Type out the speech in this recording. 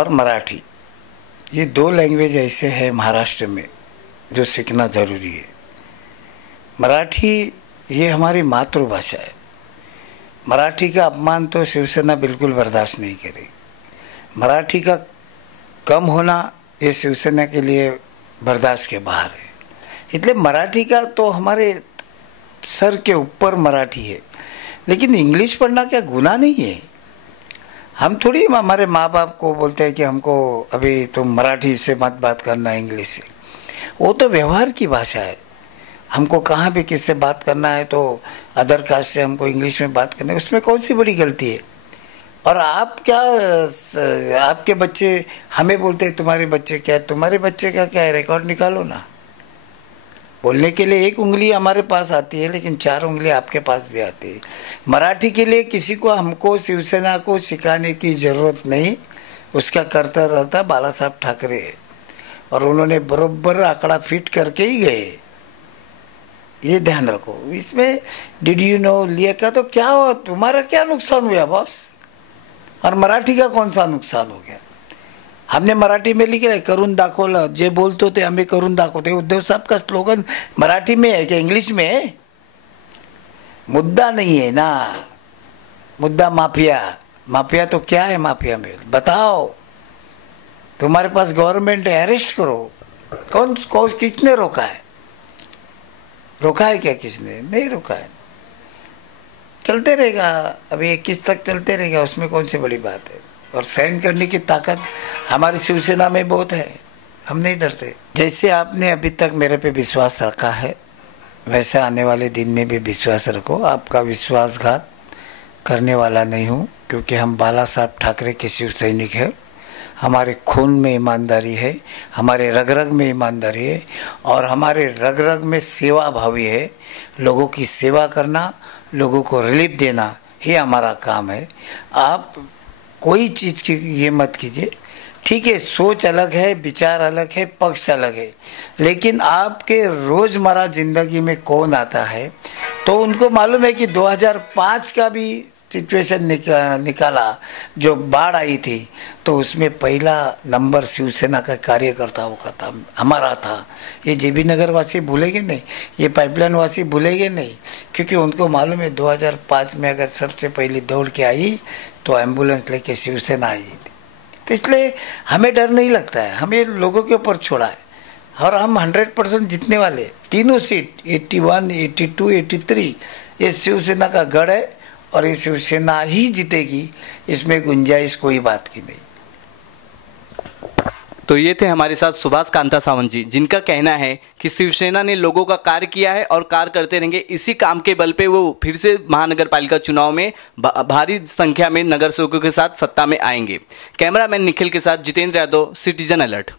और मराठी, ये दो लैंग्वेज ऐसे हैं महाराष्ट्र में जो सीखना ज़रूरी है। मराठी ये हमारी मातृभाषा है। मराठी का अपमान तो शिवसेना बिल्कुल बर्दाश्त नहीं करेगी। मराठी का कम होना ये शिवसेना के लिए बर्दाश्त के बाहर है। इसलिए मराठी का तो हमारे सर के ऊपर मराठी है, लेकिन इंग्लिश पढ़ना क्या गुनाह नहीं है। हम थोड़ी हमारे माँ बाप को बोलते हैं कि हमको अभी तुम मराठी से मत बात करना, इंग्लिश से। वो तो व्यवहार की भाषा है। हमको कहाँ भी किससे बात करना है तो अदर कास्ट से हमको इंग्लिश में बात करना है, उसमें कौन सी बड़ी गलती है। और आप क्या, आपके बच्चे हमें बोलते हैं तुम्हारे बच्चे क्या है, तुम्हारे बच्चे का क्या है, रिकॉर्ड निकालो ना। बोलने के लिए एक उंगली हमारे पास आती है, लेकिन 4 उंगली आपके पास भी आती है। मराठी के लिए किसी को, हमको, शिवसेना को सिखाने की ज़रूरत नहीं। उसका करता रहता बाला साहब ठाकरे, और उन्होंने बरोबर आंकड़ा फिट करके ही गए। ये ध्यान रखो। इसमें डिड यू नो लिया का तो क्या हुआ, तुम्हारा क्या नुकसान हुआ बॉस, और मराठी का कौन सा नुकसान हो गया। हमने मराठी में लिखे करून दाखवलं, जे बोलतो ते आम्ही करून दाखवते। उद्धव साहब का स्लोगन मराठी में है क्या इंग्लिश में है? मुद्दा नहीं है ना, मुद्दा माफिया। माफिया तो क्या है, माफिया में बताओ। तुम्हारे पास गवर्नमेंट है, अरेस्ट करो। कौन किसने रोका है? रोका है क्या किसने? नहीं रोका है। चलते रहेगा, अभी 21 तक चलते रहेगा, उसमें कौन सी बड़ी बात है। और सहन करने की ताकत हमारी शिवसेना में बहुत है, हम नहीं डरते। जैसे आपने अभी तक मेरे पे विश्वास रखा है, वैसे आने वाले दिन में भी विश्वास रखो। आपका विश्वासघात करने वाला नहीं हूँ, क्योंकि हम बाला साहब ठाकरे के शिव सैनिक हैं। हमारे खून में ईमानदारी है, हमारे रग रग में ईमानदारी है, और हमारे रग रग में सेवा भावी है। लोगों की सेवा करना, लोगों को रिलीफ देना, ये हमारा काम है। आप कोई चीज़ की ये मत कीजिए। ठीक है, सोच अलग है, विचार अलग है, पक्ष अलग है, लेकिन आपके रोज़मर्रा ज़िंदगी में कौन आता है तो उनको मालूम है कि 2005 का भी सिचुएशन निकाला, जो बाढ़ आई थी, तो उसमें पहला नंबर शिवसेना का कार्यकर्ताओं का था, हमारा था। ये जेबी नगर वासी भूलेंगे नहीं, ये पाइपलाइन वासी भूलेंगे नहीं, क्योंकि उनको मालूम है 2005 में अगर सबसे पहले दौड़ के आई तो एम्बुलेंस लेके शिवसेना आई थी। तो इसलिए हमें डर नहीं लगता है, हमें लोगों के ऊपर छोड़ा है, और हम 100% जीतने वाले। तीनों सीट 81, 82, 83 ये शिवसेना का गढ़ है, और ये शिवसेना ही जीतेगी, इसमें गुंजाइश कोई बात की नहीं। तो ये थे हमारे साथ सुभाष कांता सावंत जी, जिनका कहना है कि शिवसेना ने लोगों का कार्य किया है और कार्य करते रहेंगे। इसी काम के बल पे वो फिर से महानगर पालिका चुनाव में भारी संख्या में नगर सेवकों के साथ सत्ता में आएंगे। कैमरामैन निखिल के साथ जितेंद्र यादव, सिटीजन अलर्ट।